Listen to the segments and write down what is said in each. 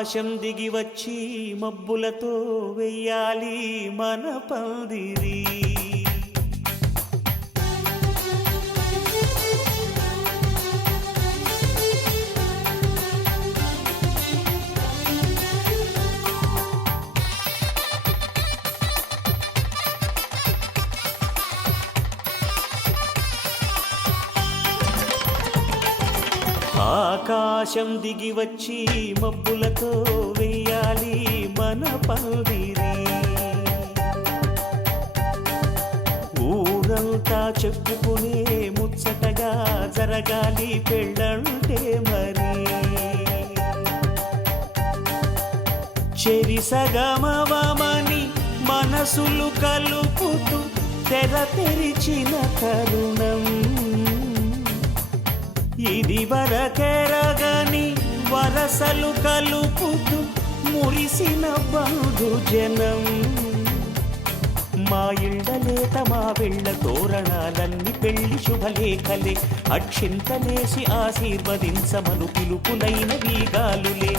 ఆకాశం దిగి వచ్చి మబ్బులతో వెయ్యాలి మన పందిరి. ఆకాశం దిగి వచ్చి మబ్బులతో వెయ్యాలి మన పందిరి. ఊరంతా చెప్పుకునే ముచ్చటగా జరగాలి పెళ్ళంటే మరి. చెరిసగమవమని మనసులు కలుపుతూ తెర తెరిచిన తరుణం ఇది వరకెరగని వరసలు కలుపుతూ మురిసిన బంధుజనం. మా ఇళ్ళలేత మా వెళ్ళ తోరణాలన్నీ పెళ్లి శుభలేఖలే. అక్షింతలేసి ఆశీర్వదించమను పిలుపులైన వీగాలులే.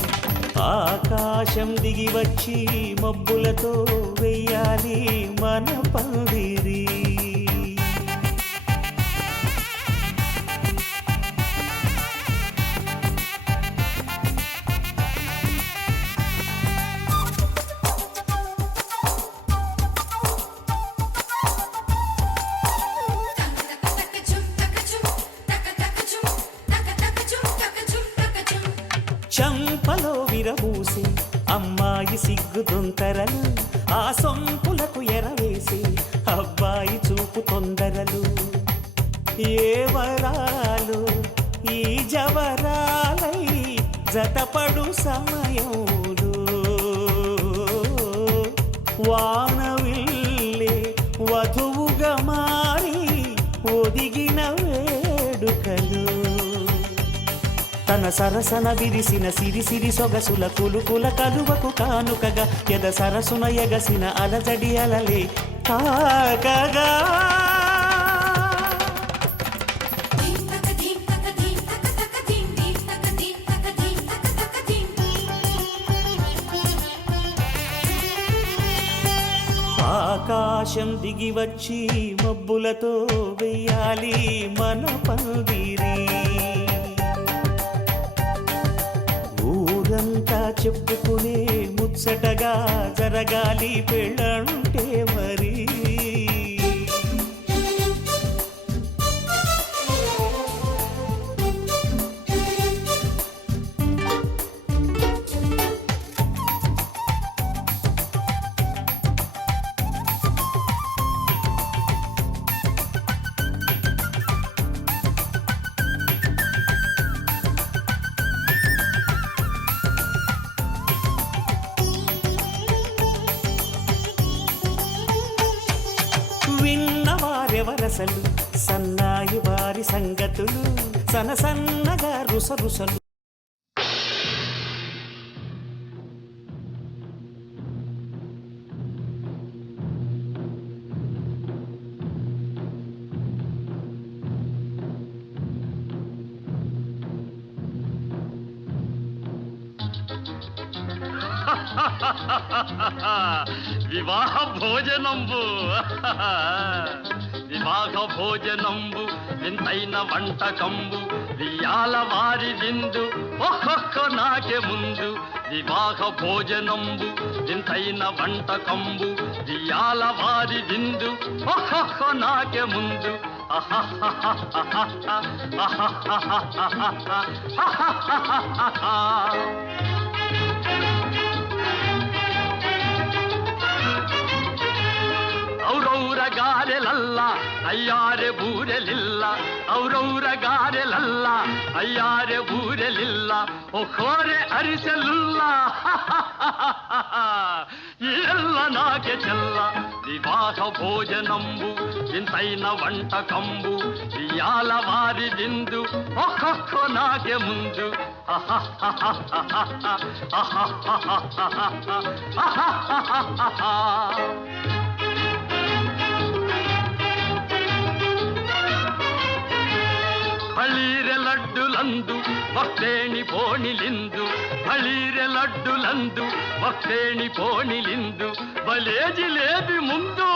ఆకాశం దిగి వచ్చి మబ్బులతో వెయ్యాలి మన పందిరి. చంపలో విరబూసి అమ్మాయి సిగ్గుదొంతరలు, ఆ సొంపులకు ఎరవేసి అబ్బాయి చూపు తొందరలు. ఏ వరాలు ఈ జవరాలై జతపడు సమయంలో వానవిల్లే వధువుగా మారి ఒదిగిన వేడుకలు. తన సరసన విరిసిన సిరిసిరి సొగసుల కులుకుల కలువకు కానుకగా ఎద సరసున ఎగసిన అలజడి అలలే తాకగా. ఆకాశం దిగి వచ్చి మబ్బులతో వెయ్యాలి మన పందిరి. ఊరంతా చెప్పుకునే ముచ్చటగా జరగాలి పెళ్ళంటే మరి. విన్నవారెవరసలు సన్నాయి వారి సంగతులు సనసన్నగా రుసరుసలు. వివాహ భోజనంబు వివాహ భోజనంబు వింతైన వంటకంబు వియాల వారి విందు ఒక్కొక్క నాకే ముందు. వివాహ భోజనంబు వింతైన వంటకంబు వియాల వారి విందు ఒక్కొక్క నాకే ముందు. ಔರೌರ ಗಾರೆಲಲ್ಲ ಅಯ್ಯಾರೆ ಬೂರೆಲಿಲ್ಲ, ಔರೌರ ಗಾರೆಲಲ್ಲ ಅಯ್ಯಾರೆ ಬೂರೆಲಿಲ್ಲ, ಒಖೋರೆ ಅರಿಸಲಿಲ್ಲ ಎಲ್ಲ ನಾಗೆ ಚೆಲ್ಲ. ವಿವಾಹ ಭೋಜನಂಬು ಇಂತೈನ వంటకంబు ఇయాల వారి విందు ఒక్కొక్క నాగే ముందు. ಹಳೀರೆ ಲಡ್ಡುಲಂದು వస్తేణి పోణిలిందు బళీరె లడ్డులందు వస్తేణి పోణిలిందు బలేజి లేది ముందు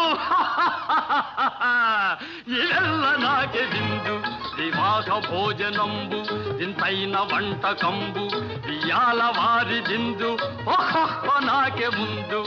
ఇవెల్ల నాకే విందు వివాహ భోజనంబు ఇంతైన వంటకంబు ఇయాల వారి దిందు ఓహో నాకే ముందు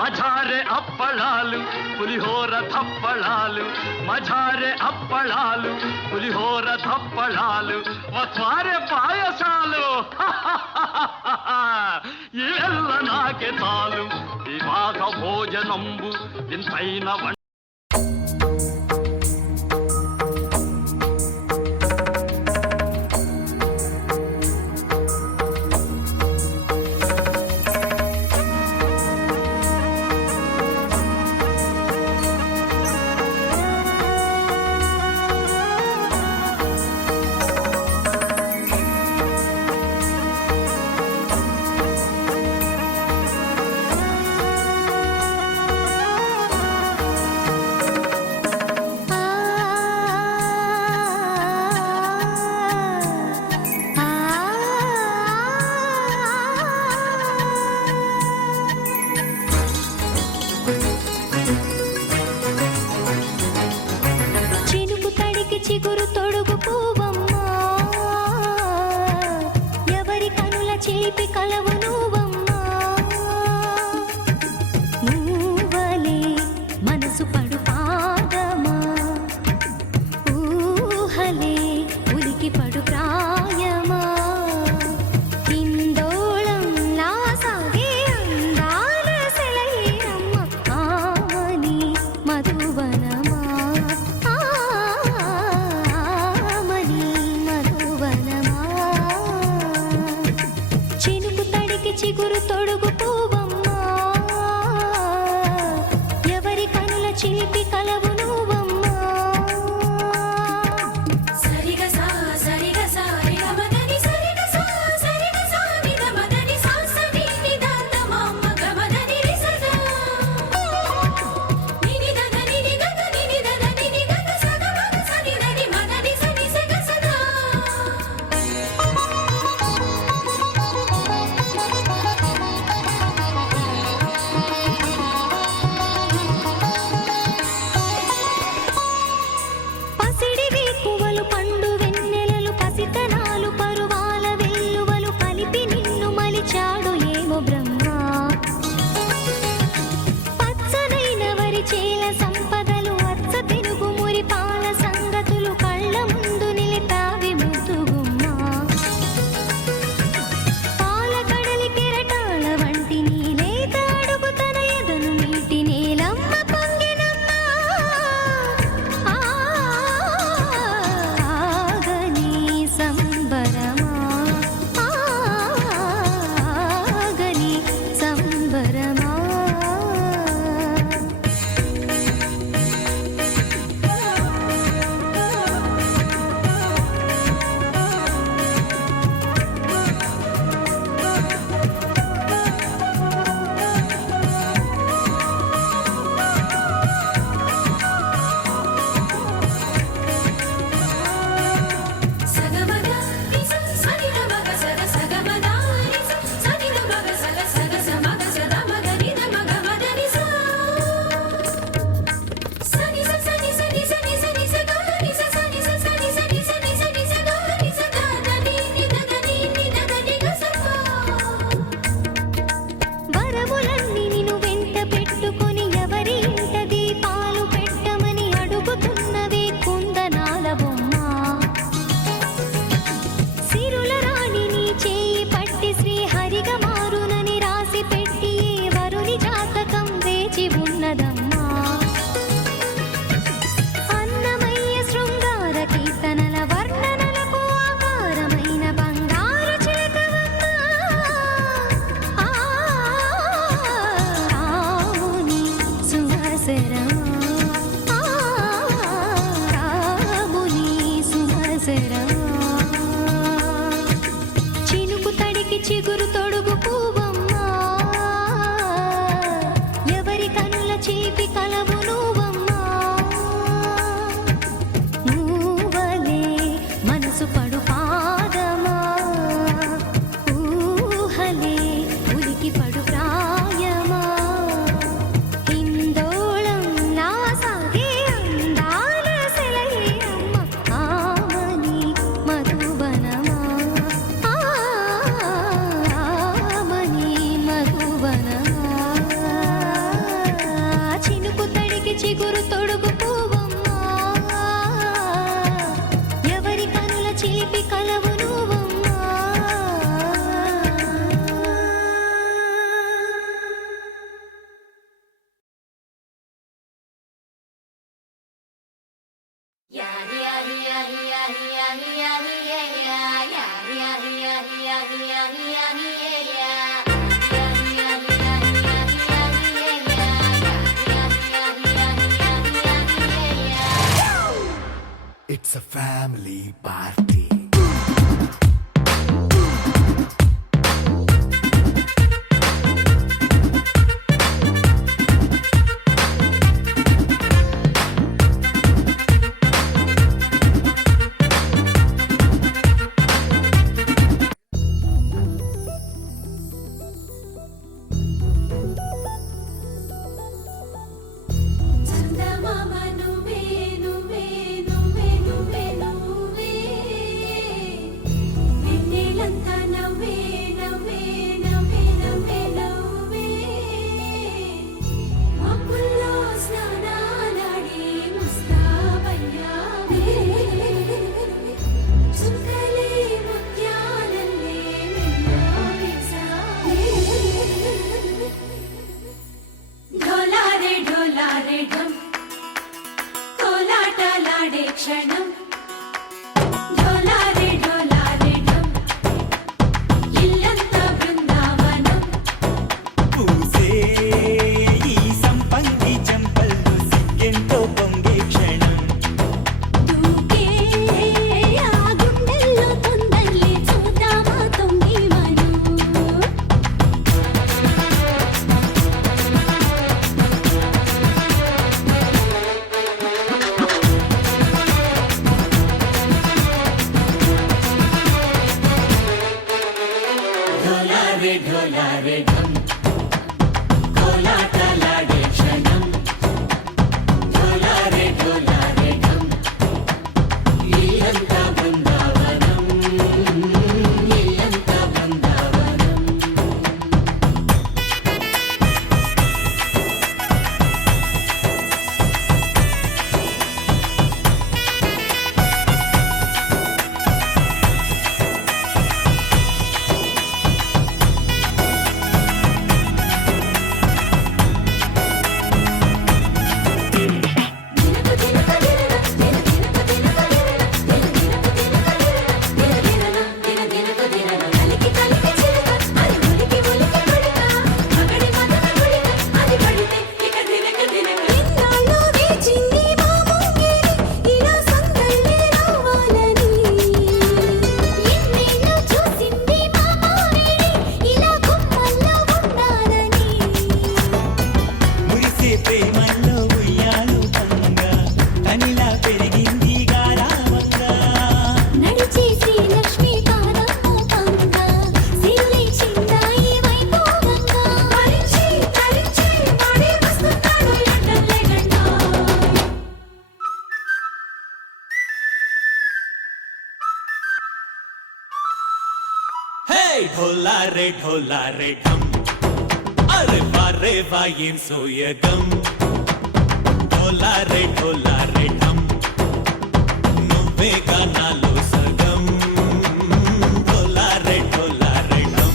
మఝారె అప్పళాలు పులిహోర ధప్పళాలు మఝారె అప్పళాలు పులిహోర ధప్పళాలు వస్వారె పాయసాలు ఇవెల్ల నాకే చాలు వివాహ భోజనంబు ఇంతైన చిగురు తొడుగు పూవమ్మా ఎవరి కనుల చిలిపి కలవు నువ్వమ్మా నువ్వలే మనసు పడు పాదమా ఊహలే ఉలికి పడు ప్రాయమా కిందోళం లాసాగే అందాల సెలయేరమ్మ ఆమని మధువనమా చిగురు తొడుగు పూవమ్మా ఎవరి కనుల చిలిపి కలవు నువ్వమ్మా సరిగ సా సరిగ సా రిగ మదని సరిగ సా సరిగ సా నిద మదని సా సని నిద తమమ్మ గమదని రిసదా నిని దద నిని గద నిని దద నిని గద సగ మగ సని దని మదని సని సగ సదా పండు వెన్నెలలు పసితనాలు పరువాల వెల్లువలు కలిపి నిన్ను మలిచాడు ఏమో బ్రహ్మ పచ్చనైన వరి చేల సంపదలు అచ్చ తెలుగు మురి పాల సంగతులు కళ్ళ ముందు నిలిపావి ముద్దుగుమ్మ పాల కడలి కెరటాల వంటి నీలేత అడుగు తన ఎదను మీటి నేలమ్మ చినుకు తడికి చిగురు తొడుగు పువ్వు కలవు నువ్వమ్మా మూవలే మనసు పడు పాదమా ఊహలే ఉలికి పడు ప్రాయమా హిందోళం నా సాగే అందాల సెలయే అమ్మ ఆమని మధువనమా ఆమని మధువనమా చినుకు తడికి చిగురు తొడుగు పువ్వమ్మా ఎవరి కనుల చిలిపి కలవు నువ్వమ్మా It's a family party. చందమామ నువ్వే నువ్వే నువ్వే నువ్వే నువ్వే వెన్నెలంతా నవ్వే నవ్వే నవ్వే నవ్వే నవ్వే మబ్బుల్లో స్నానాలాడి ముస్తాబయ్యావే చుక్కలే ముత్యాలల్లే మెన్నావేశావే ढोलारे ढोलारे ढम कोलाटलाडे क्षणं ढोलारे ढोलारे ढम इल्लंता बृंदावनं పూసే ఈ సంపంగి చెంపల్లో సిగ్గెంతో పొంగే క్షణం దూకే ఆ గుండెల్లో తొందరలే చూద్దామా తొంగి మనం ढोलारे ढोलारे ढम कोलाटलाडे क्षणं ढोलारे ढोलारे ढम ఇల్లంతా బృందావనం ఇల్లంతా బృందావనం దినకు దినక దినన దిన దినకు దినన కలికి కలికి చిలక అది ఉలికి ఉలికి పడక మగడి మదన గుడిక అది పడితే ఇక దినక దినక ఇన్నాళ్ళు వేచింది మా ముంగిలి ఇలా సందళ్ళే రావాలని ఇన్నేళ్ళు చూసింది మా మావేడి ఇలా గుమ్మల్లో ఉండాలని మురిసే ప్రేమల్లో ఉయ్యాలు పంగా కనిలా పెరిగింది గారావంగా నడిచే శ్రీలక్ష్మి పాదము పంగా సిరులై చిందాయి వైభోగంగా పరిచి పరిచి వాడే వస్తున్నాడు ఎండలే గండా హే ढोलारे ढोलारे ढम అరే వారే వాయేం సోయగం ढोलारे ढोलारे ढम నువ్వే గానాలో సగం ढोलारे ढोलारे ढम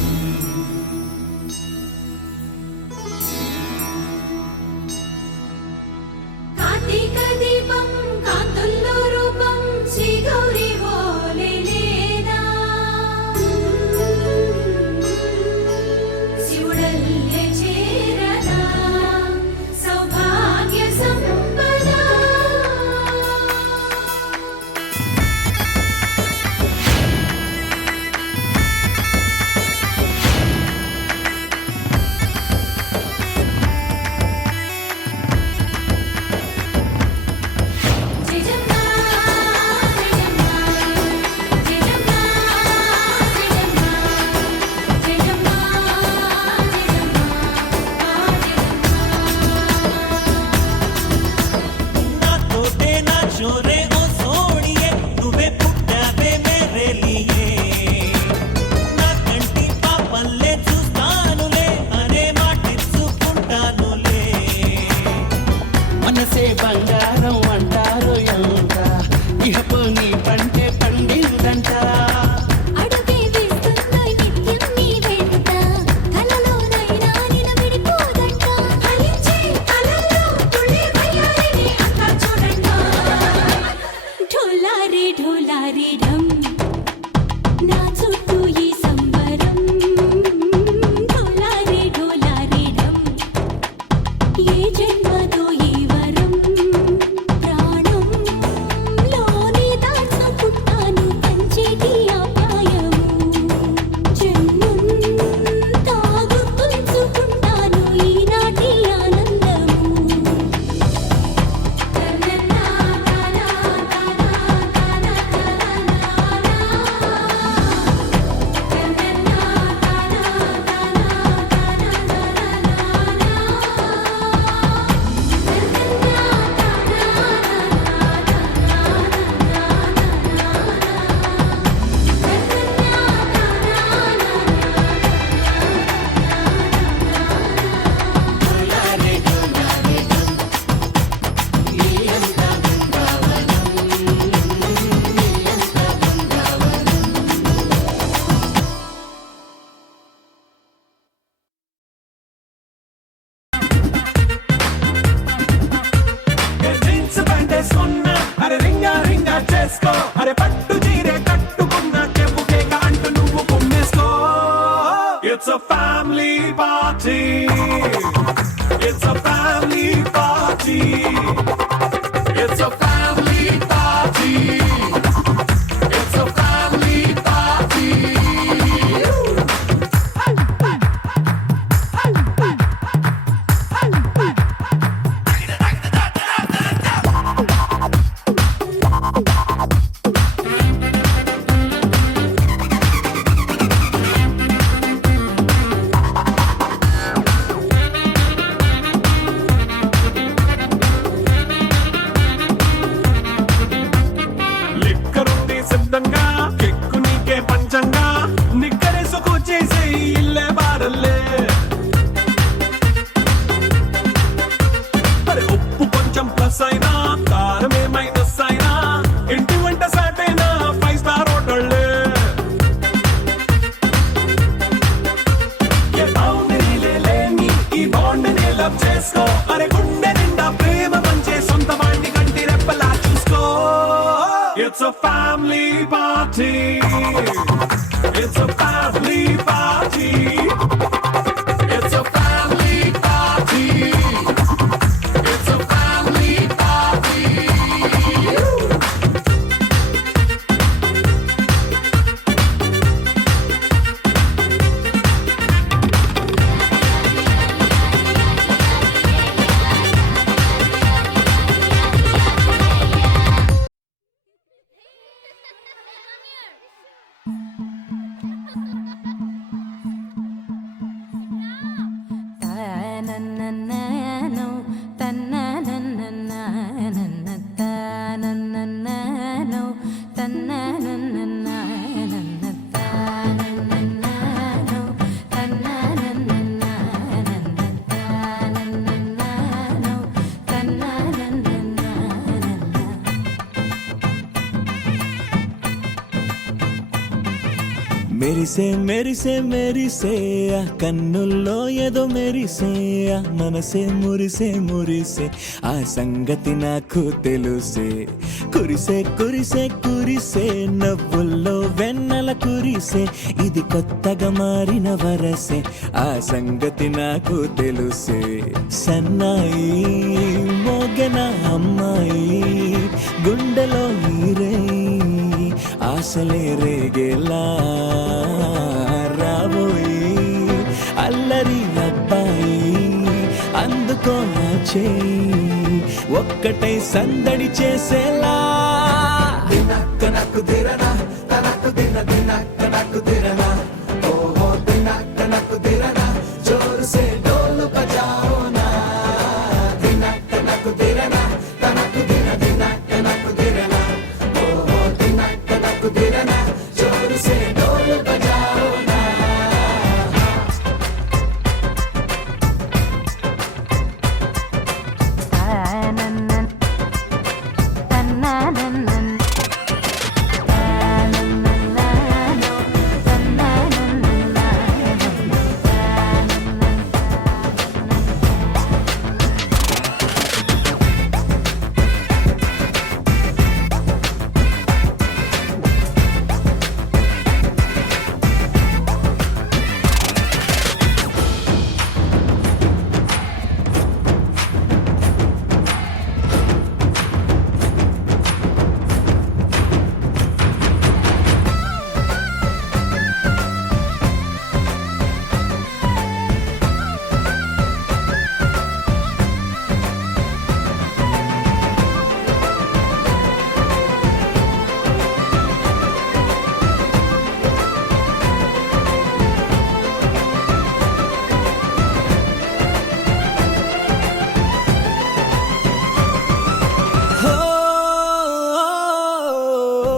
కార్తీక దీపం కాంతుల్లో రూపం శ్రీ గౌరీ ఓలే లేదా శివుడల్లే చేరదా సౌభాగ్య సంపద షోరే ఓ సోడియే నువ్వే పుట్టావే మేరే లియే నా కంటి పాపల్లే చూస్తానులే అనే మాటిచ్చుకుంటానులే మనసే బంగారం అంటారు ఎంత ఇహపు నీ పంటే పండిందంట అడుగే వేస్తున్నా నిత్యం నీ వెంట కలలోనైనా నిన్ను విడిపోదంట ఫలించే కలల్లో తుళ్ళి వయ్యారిని అంతా చూడంట ఢోలారే ఢోలారే ఢమ్ నా చుట్టూ ఈ సంబరం ఢోలారే ఢోలారే ఢమ్ ఏ జన్మదో ఈ వరం ప్రాణంలోనే దాచుకుంటాను పంచేటి ఆప్యాయము జన్మంతా గుర్తుంచుకుంటాను ఈనాటి ఆనందము జీన్స్ ప్యాంట్ వేసుకున్నా అరే రింగా రింగా చేసుకో అరే పట్టు చీరే కట్టుకున్నా చెవు కేక అంటూ నువ్వు కుమ్మేసుకో it's a family party it's a family party it's a family party it's a family party లిక్కరుంది సిద్ధంగా కెక్కు నీకే పంచంగా నిక్కరేసుకు చేసే ఇల్లే బారల్లే మరి ఉప్పు కొంచెం ప్లస్ అయినా కారమే మైనస్ అయినా ఇంటి వంట సాటైనా 5 స్టార్ హోటళ్ళే ఏ బౌండరీలే లేని ఈ బాండ్ని లవ్ చేసుకో అరే గుండె నిండా ప్రేమ పంచే సొంత వాణ్ణి కంటి రెప్పలా చూసుకో It's a family party. It's a family party. It's a family party. It's a family party. తనననననో తననననననన తనననననో తననననననన తనననననో తననననననన తనననననో తననననననన మెరిసే మెరిసే మెరిసే ఆ కన్నుల్లో ఏదో మెరిసే ఆ మనసే మురిసే మురిసే ఆ సంగతి నాకు తెలుసే కురిసే కురిసే కురిసే నవ్వుల్లో వెన్నెల కురిసే ఇది కొత్తగా మారిన వరసే ఆ సంగతి నాకు తెలుసే సన్నాయి మోగన అమ్మాయి గుండెలో ఈరే ఆశలే రేగేలా రాబోయి అల్లరి అబ్బాయి అందుకో నా చేయి ఒక్కటై సందడి చేసేలా దినక్క నాకు దిరనా తనకు దిన దినక్క నాకు దిరనా ఓహో దినక్క నాకు దిరనా జోరు సే డోలు బజాओ నా దినక్క నాకు దిరనా తనకు దిన దినక్క నాకు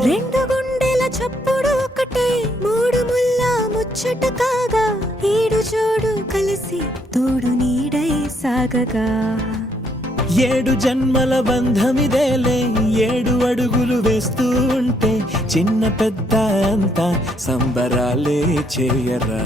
రెండు గుండెల చప్పుడు ఒకటై మూడు ముల్ల ముచ్చట కాగా ఈడు జోడు కలిసి తోడు నీడై సాగగా 7 జన్మల బంధమిదేలే 7 అడుగులు వేస్తూ ఉంటే చిన్న పెద్ద అంతా సంబరాలే చేయరా